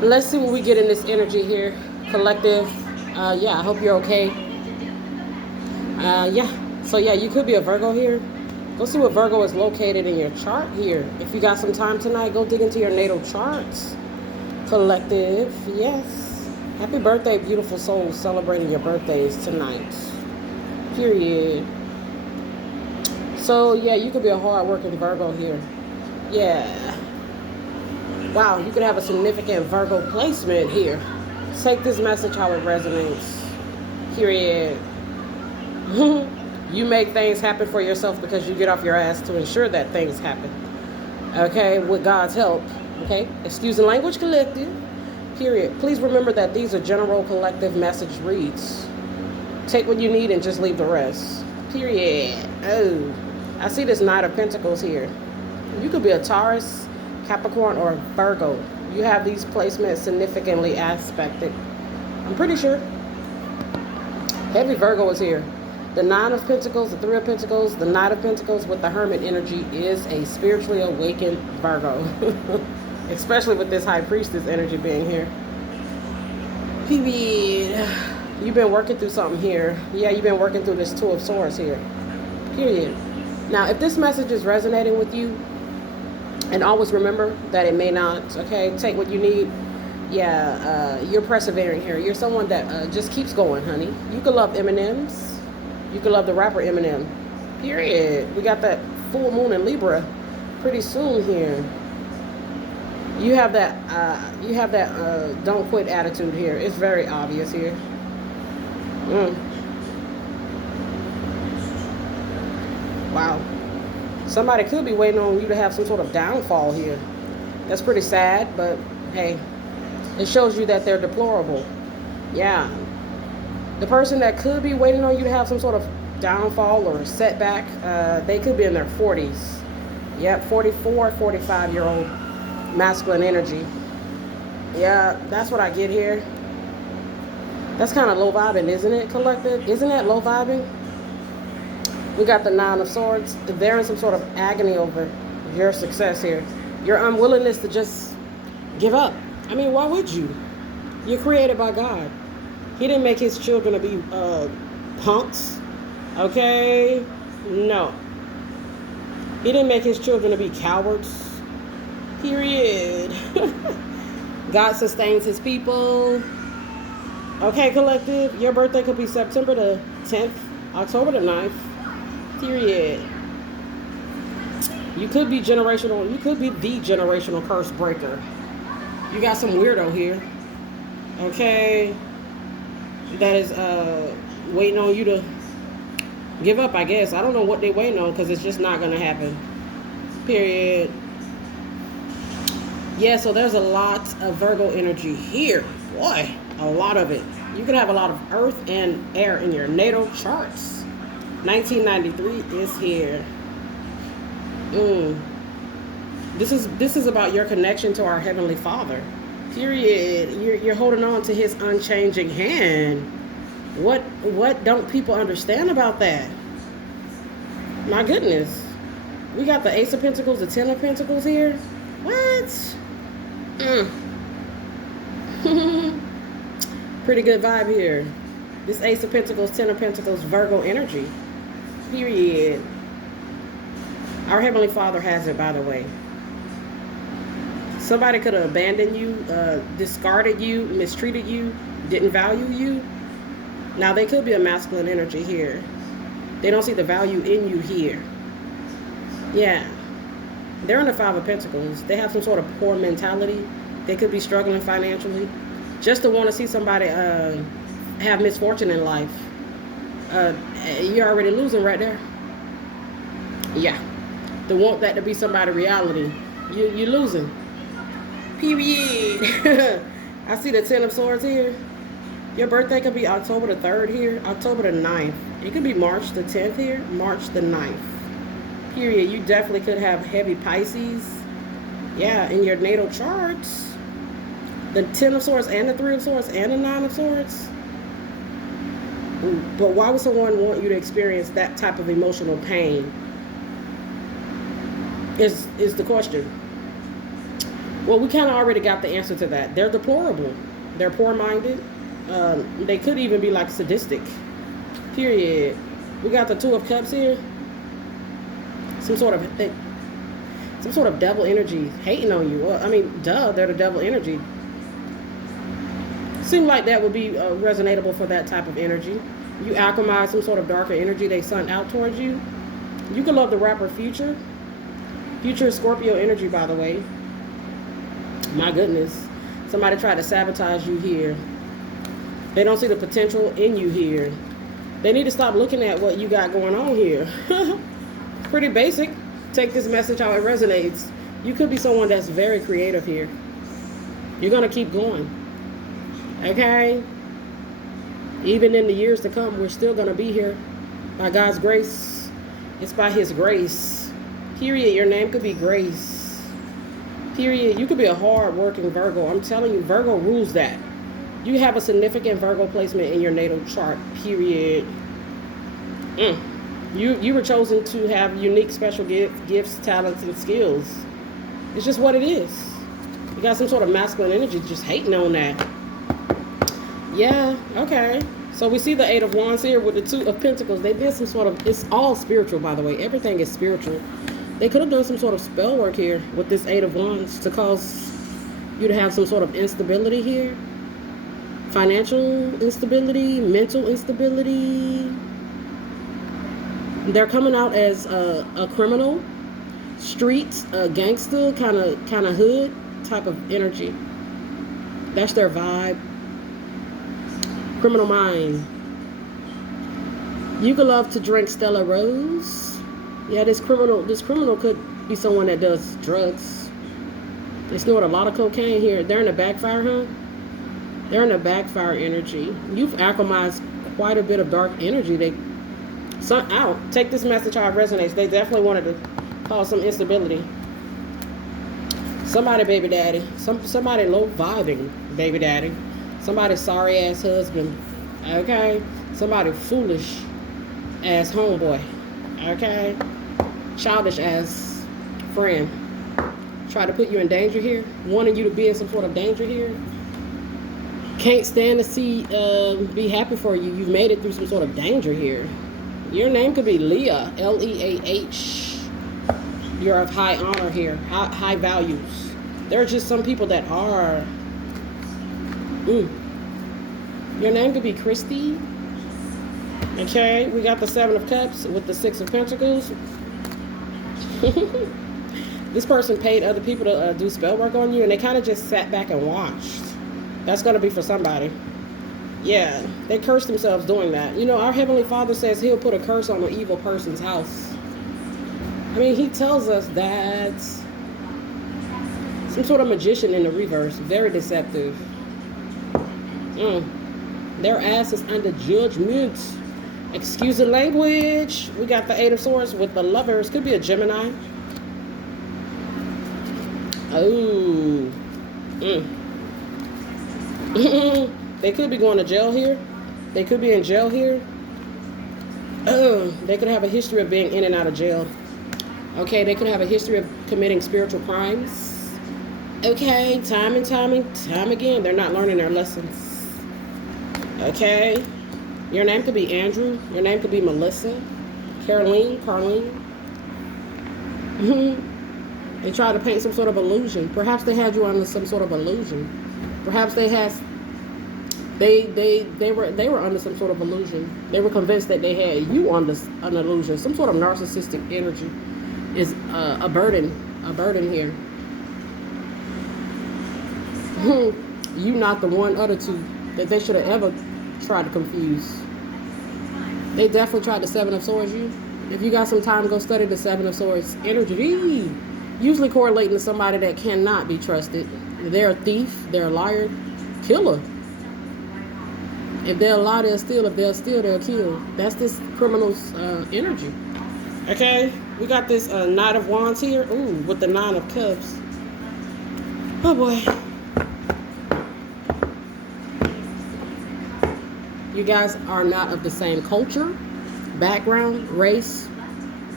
Let's see what we get in this energy here, collective. Yeah, I hope you're okay. Yeah. So yeah, you could be a Virgo here. Go see what Virgo is located in your chart here. If you got some time tonight, go dig into your natal charts. Collective, yes. Happy birthday, beautiful souls, celebrating your birthdays tonight. Period. So yeah, you could be a hard-working Virgo here. Yeah. Wow, you could have a significant Virgo placement here. Take this message how it resonates. Period. You make things happen for yourself because you get off your ass to ensure that things happen. Okay, with God's help. Okay, excuse the language, collective. Period. Please remember that these are general collective message reads. Take what you need and just leave the rest. Period. Oh, I see this Knight of Pentacles here. You could be a Taurus, Capricorn, or Virgo. You have these placements significantly aspected. I'm pretty sure. Heavy Virgo is here. The Nine of Pentacles, the Three of Pentacles, the Knight of Pentacles with the Hermit energy is a spiritually awakened Virgo. Especially with this High Priestess energy being here. Period. You've been working through something here. Yeah, you've been working through this Two of Swords here. Period. Now, if this message is resonating with you, and always remember that it may not, okay? Take what you need. Yeah, you're persevering here. You're someone that just keeps going, honey. You could love M&M's. You could love the rapper Eminem. Period. We got that full moon in Libra pretty soon here. You have that don't quit attitude here. It's very obvious here. Wow. Somebody could be waiting on you to have some sort of downfall here. That's pretty sad, but hey, it shows you that they're deplorable. Yeah. The person that could be waiting on you to have some sort of downfall or setback, they could be in their 40s. Yep, 44, 45-year-old masculine energy. Yeah, that's what I get here. That's kind of low vibing, isn't it, collective? Isn't that low vibing? We got the Nine of Swords. They're in some sort of agony over your success here. Your unwillingness to just give up. I mean, why would you? You're created by God. He didn't make his children to be punks. Okay? No. He didn't make his children to be cowards. Period. God sustains his people. Okay, collective. Your birthday could be September the 10th, October the 9th. Period. You could be generational. You could be the generational curse breaker. You got some weirdo here. Okay? That is waiting on you to give up, I guess. I don't know what they're waiting on because it's just not going to happen. Period. Yeah, so there's a lot of Virgo energy here. Boy, a lot of it. You could have a lot of earth and air in your natal charts. 1993 is here. This is about your connection to our Heavenly Father. Period. You're holding on to his unchanging hand. What don't people understand about that? My goodness. We got the Ace of Pentacles, the Ten of Pentacles here. What? Pretty good vibe here. This Ace of Pentacles, Ten of Pentacles, Virgo energy. Period. Our Heavenly Father has it, by the way. Somebody could have abandoned you, discarded you, mistreated you, didn't value you. Now, they could be a masculine energy here. They don't see the value in you here. Yeah. They're in the Five of Pentacles. They have some sort of poor mentality. They could be struggling financially. Just to want to see somebody have misfortune in life. You're already losing right there. Yeah. To want that to be somebody's reality. You're losing. Period. I see the Ten of Swords here. Your birthday could be October the 3rd here. October the 9th. It could be March the 10th here. March the 9th. Period. You definitely could have heavy Pisces. Yeah, in your natal charts. The Ten of Swords and the Three of Swords and the Nine of Swords. But why would someone want you to experience that type of emotional pain? Is the question. Well, we kind of already got the answer to that. They're deplorable. They're poor-minded. They could even be like sadistic. Period. We got the Two of Cups here. Some sort of devil energy hating on you. Well, I mean, duh, they're the devil energy. Seems like that would be resonatable for that type of energy. You alchemize some sort of darker energy they sent out towards you. You can love the rapper Future. Future is Scorpio energy, by the way. My goodness. Somebody tried to sabotage you here. They don't see the potential in you here. They need to stop looking at what you got going on here. Pretty basic. Take this message how it resonates. You could be someone that's very creative here. You're going to keep going. Okay? Even in the years to come, we're still going to be here. By God's grace. It's by His grace. Period. Your name could be Grace. Period. You could be a hard-working Virgo. I'm telling you, Virgo rules that. You have a significant Virgo placement in your natal chart. Period. You were chosen to have unique, special gifts, talents, and skills. It's just what it is. You got some sort of masculine energy just hating on that. Yeah, okay. So we see the Eight of Wands here with the Two of Pentacles. They did some sort of, it's all spiritual, by the way. Everything is spiritual. They could have done some sort of spell work here with this Eight of Wands to cause you to have some sort of instability here. Financial instability, mental instability. They're coming out as a criminal, street, a gangster, kind of hood type of energy. That's their vibe. Criminal mind. You could love to drink Stella Rose. Yeah, this criminal could be someone that does drugs. They snort a lot of cocaine here. They're in the backfire, huh? They're in the backfire energy. You've alchemized quite a bit of dark energy. Take this message how it resonates. They definitely wanted to cause some instability. Somebody baby daddy. Somebody low vibing baby daddy. Somebody sorry ass husband. Okay? Somebody foolish ass homeboy. Okay? Childish ass friend. Try to put you in danger here. Wanting you to be in some sort of danger here. Can't stand to see, be happy for you. You've made it through some sort of danger here. Your name could be Leah, Leah. You're of high honor here, high values. There are just some people that are. Your name could be Christy. Okay, we got the Seven of Cups with the Six of Pentacles. This person paid other people to do spell work on you, and they kind of just sat back and watched. That's going to be for somebody. Yeah, they cursed themselves doing that. You know, our Heavenly Father says He'll put a curse on an evil person's house. I mean, He tells us that. Some sort of magician in the reverse. Very deceptive. Their ass is under judgment. Excuse the language. We got the Eight of Swords with the Lovers. Could be a Gemini. Oh. They could be going to jail here. They could be in jail here. They could have a history of being in and out of jail. Okay, they could have a history of committing spiritual crimes. Okay, time and time again, they're not learning their lessons. Okay, your name could be Andrew. Your name could be Melissa, Carlene. They tried to paint some sort of illusion. Perhaps they had you under some sort of illusion. Perhaps they had. They were under some sort of illusion. They were convinced that they had you under an illusion. Some sort of narcissistic energy is a burden here. You not the one other two that they should have ever tried to confuse. They definitely tried the Seven of Swords you. If you got some time, go study the Seven of Swords energy. Usually correlating to somebody that cannot be trusted. They're a thief. They're a liar. Killer. If they'll lie, they'll steal. If they'll steal, they'll kill. That's this criminal's energy. Okay, we got this Knight of Wands here. Ooh, with the Nine of Cups. Oh boy. You guys are not of the same culture, background, race,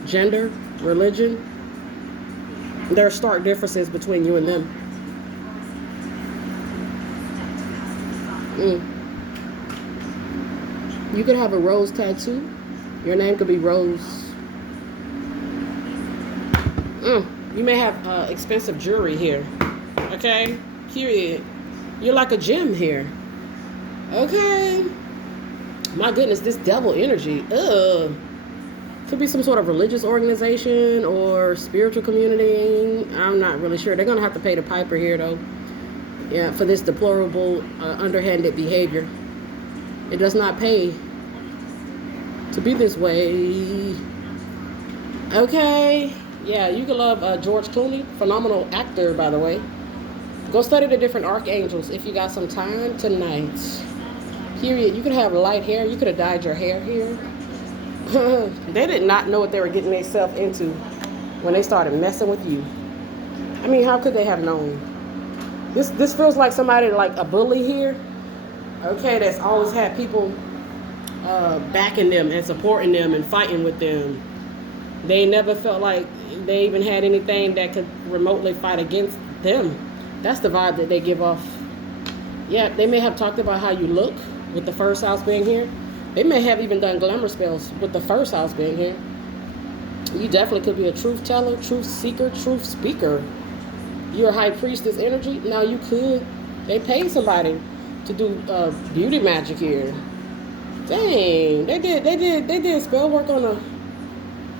gender, religion. There are stark differences between you and them. Mm. You could have a rose tattoo. Your name could be Rose. You may have expensive jewelry here. Okay? Period. You're like a gem here. Okay. My goodness, this devil energy. Ugh. Could be some sort of religious organization or spiritual community. I'm not really sure. They're going to have to pay the piper here, though. Yeah, for this deplorable, underhanded behavior. It does not pay to be this way. Okay. Yeah, you can love George Clooney. Phenomenal actor, by the way. Go study the different archangels if you got some time tonight. Period. You could have light hair. You could have dyed your hair here. They did not know what they were getting themselves into when they started messing with you. I mean, how could they have known? This feels like somebody like a bully here. Okay, that's always had people backing them and supporting them and fighting with them. They never felt like they even had anything that could remotely fight against them. That's the vibe that they give off. Yeah, they may have talked about how you look with the first house being here. They may have even done glamour spells with the first house being here. You definitely could be a truth teller, truth seeker, truth speaker. You're a high priestess energy. Now you could. They paid somebody to do beauty magic here. Dang, they did spell work on a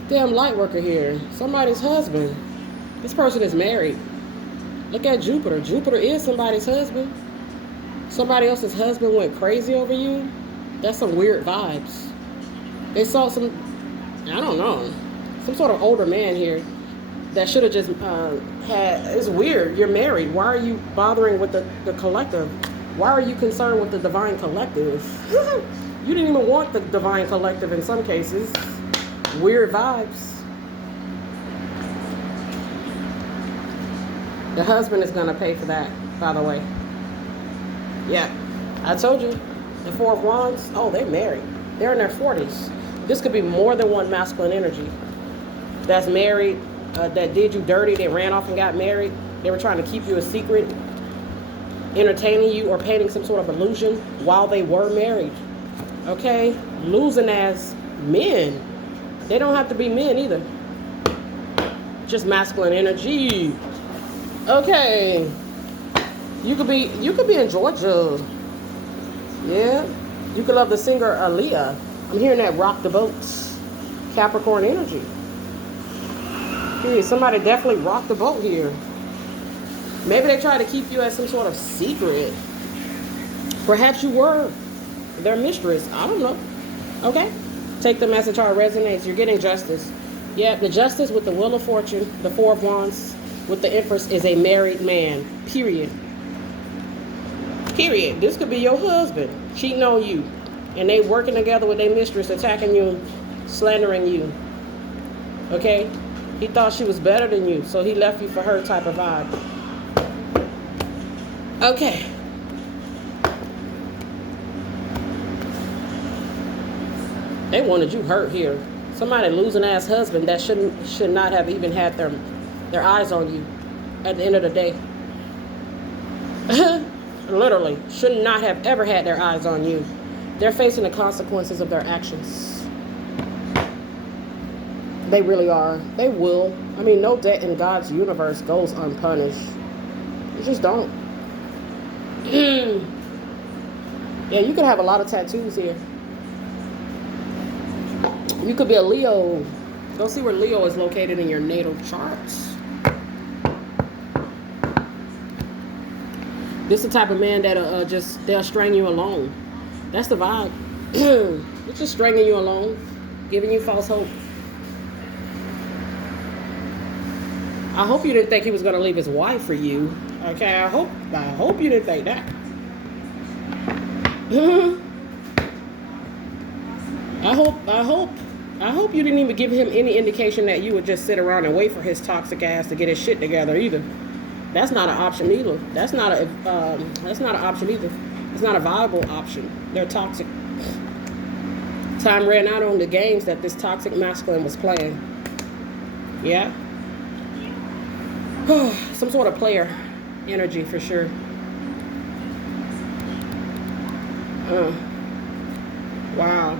damn light worker here. Somebody's husband. This person is married. Look at Jupiter. Jupiter is somebody's husband. Somebody else's husband went crazy over you. That's some weird vibes. They saw some, I don't know, some sort of older man here that should have just it's weird. You're married. Why are you bothering with the collective? Why are you concerned with the divine collective? You didn't even want the divine collective in some cases. Weird vibes. The husband is going to pay for that, by the way. Yeah, I told you. The Four of Wands, oh, they're married. They're in their 40s. This could be more than one masculine energy that's married, that did you dirty, they ran off and got married. They were trying to keep you a secret, entertaining you or painting some sort of illusion while they were married. Okay? Losing as men. They don't have to be men either. Just masculine energy. Okay. You could be in Georgia. Yeah. You could love the singer Aaliyah. I'm hearing that rock the boats. Capricorn energy. Here, somebody definitely rocked the boat here. Maybe they tried to keep you as some sort of secret. Perhaps you were their mistress. I don't know. Okay? Take the message how it resonates. You're getting justice. Yeah, the justice with the Wheel of Fortune, the Four of Wands, with the Empress is a married man. Period. Period. This could be your husband cheating on you. And they working together with their mistress, attacking you, slandering you. Okay? He thought she was better than you, so he left you for her type of vibe. Okay. They wanted you hurt here. Somebody losing ass husband that should not have even had their eyes on you at the end of the day. Literally, should not have ever had their eyes on you. They're facing the consequences of their actions. They really are. They will. I mean, no debt in God's universe goes unpunished. You just don't. Yeah, you could have a lot of tattoos here. You could be a Leo. Go see where Leo is located in your natal charts. This is the type of man that'll they'll string you along. That's the vibe. It's just stringing you along, giving you false hope. I hope you didn't think he was going to leave his wife for you. Okay, I hope you didn't think that. I hope you didn't even give him any indication that you would just sit around and wait for his toxic ass to get his shit together either. That's not an option either. That's not an option either. It's not a viable option. They're toxic. Time ran out on the games that this toxic masculine was playing. Yeah. Some sort of player energy for sure. Uh, wow.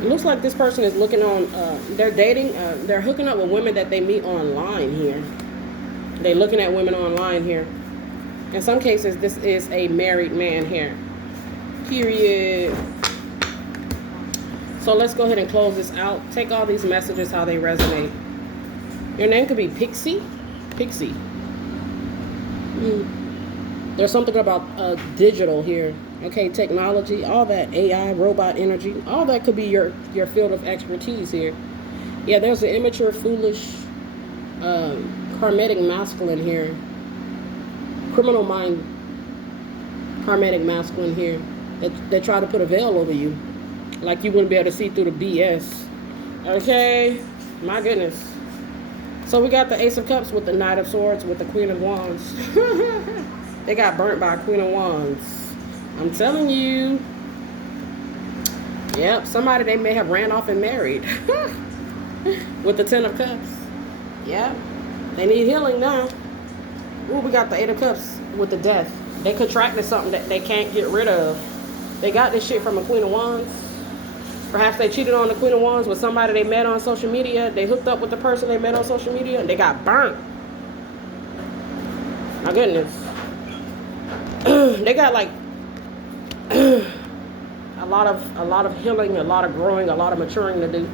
It looks like this person is looking on, they're dating, they're hooking up with women that they meet online here. They're looking at women online here. In some cases, this is a married man here. Period. So let's go ahead and close this out. Take all these messages how they resonate. Your name could be Pixie. Pixie. There's something about digital here. Okay, technology, all that AI, robot energy, all that could be your field of expertise here. Yeah, there's an immature, foolish, karmatic masculine here. Criminal mind, karmatic masculine here. That try to put a veil over you. Like you wouldn't be able to see through the BS. Okay? My goodness. So we got the Ace of Cups with the Knight of Swords with the Queen of Wands. They got burnt by Queen of Wands. I'm telling you. Yep, somebody they may have ran off and married. With the Ten of Cups. Yep. They need healing now. Ooh, we got the Eight of Cups with the Death. They contracted something that they can't get rid of. They got this shit from a Queen of Wands. Perhaps they cheated on the Queen of Wands with somebody they met on social media. They hooked up with the person they met on social media and they got burnt. My goodness. They got like a lot of healing, a lot of growing, a lot of maturing to do.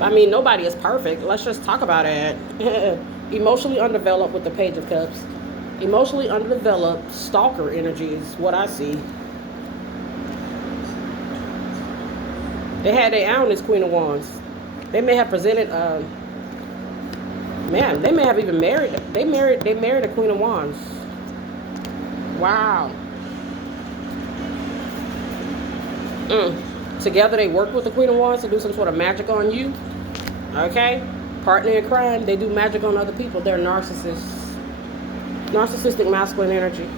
I mean, nobody is perfect. Let's just talk about it. Emotionally undeveloped with the Page of Cups. Emotionally undeveloped stalker energy is what I see. They had their eye on this Queen of Wands. They may have presented, man, they may have even married. They married a Queen of Wands. Wow. Together they work with the Queen of Wands to do some sort of magic on you. Okay? Partner in crime, they do magic on other people. They're narcissists. Narcissistic masculine energy.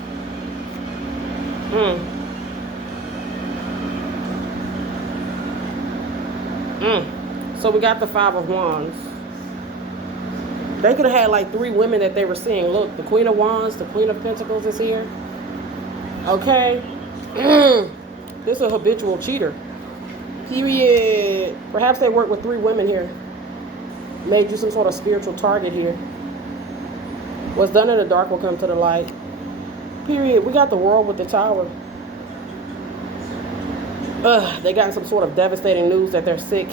So we got the Five of Wands. They could have had like 3 women that they were seeing. Look, the Queen of Wands, the Queen of Pentacles is here. Okay? This is a habitual cheater. Period. Perhaps they worked with 3 women here. Made you some sort of spiritual target here. What's done in the dark will come to the light. Period. We got the World with the Tower. They got some sort of devastating news that they're sick.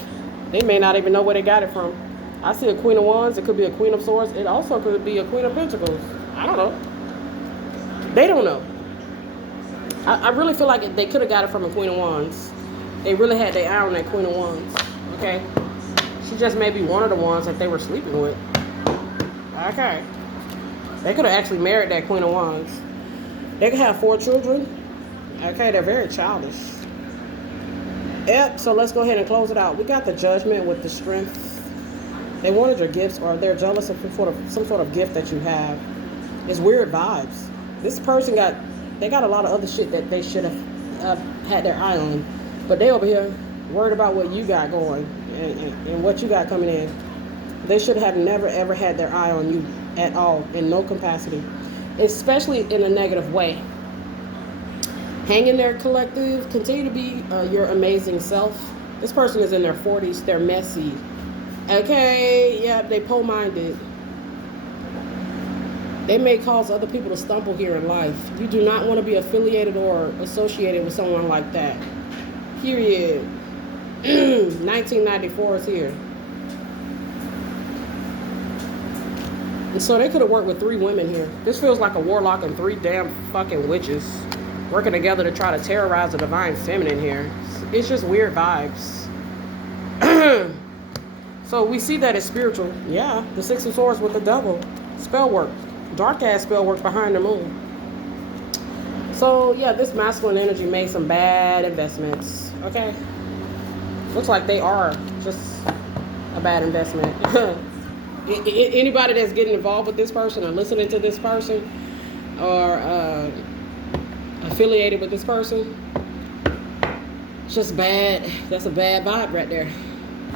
They may not even know where they got it from. I see a Queen of Wands. It could be a Queen of Swords. It also could be a Queen of Pentacles. I don't know. They don't know. I really feel like they could have got it from a Queen of Wands. They really had their eye on that Queen of Wands. Okay? She just may be one of the ones that they were sleeping with. Okay. They could have actually married that Queen of Wands. They could have 4 children. Okay, they're very childish. Yep, so let's go ahead and close it out. We got the Judgment with the Strength. They wanted your gifts, or they're jealous of some sort of gift that you have. It's weird vibes. This person they got a lot of other shit that they should have had their eye on. But they over here worried about what you got going and what you got coming in. They should have never ever had their eye on you at all, in no capacity. Especially in a negative way. Hang in there, collective. Continue to be your amazing self. This person is in their 40s. They're messy. Okay, yeah, they pole-minded. They may cause other people to stumble here in life. You do not want to be affiliated or associated with someone like that. Period. 1994 is here. And so they could have worked with 3 women here. This feels like a warlock and 3 damn fucking witches working together to try to terrorize the divine feminine here. It's just weird vibes. So we see that it's spiritual. Yeah, the 6 of Swords with the Devil. Spell work. Dark ass spell work behind the moon. So yeah, this masculine energy made some bad investments. Okay. Looks like they are just a bad investment. Anybody that's getting involved with this person or listening to this person or affiliated with this person, it's just bad. That's a bad vibe right there.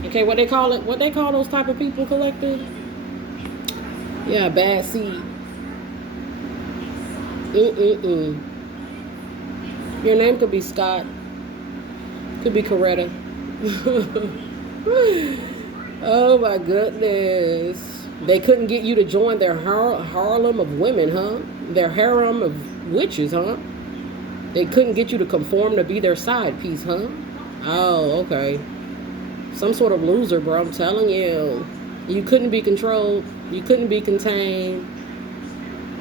Okay, what they call it? What they call those type of people, collective? Yeah, bad seed. Your name could be Scott. Could be Coretta. Oh my goodness. They couldn't get you to join their Harlem of women, huh? Their harem of witches, huh? They couldn't get you to conform to be their side piece, huh? Oh, okay. Some sort of loser, bro. I'm telling you. You couldn't be controlled. You couldn't be contained.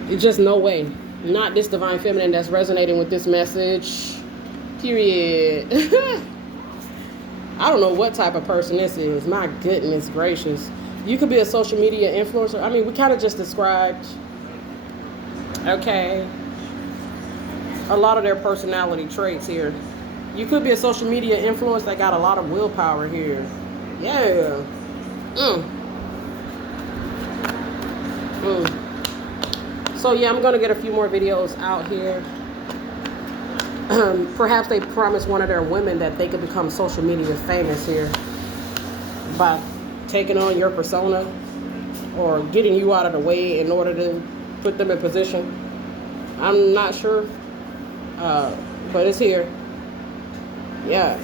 It's just no way. Not this divine feminine that's resonating with this message. Period. I don't know what type of person this is. My goodness gracious. You could be a social media influencer. I mean, we kind of just described, okay, a lot of their personality traits here. You could be a social media influencer that got a lot of willpower here. Yeah. So yeah, I'm going to get a few more videos out here. Perhaps they promised one of their women that they could become social media famous here by taking on your persona or getting you out of the way in order to put them in position. I'm not sure, but it's here. Yeah.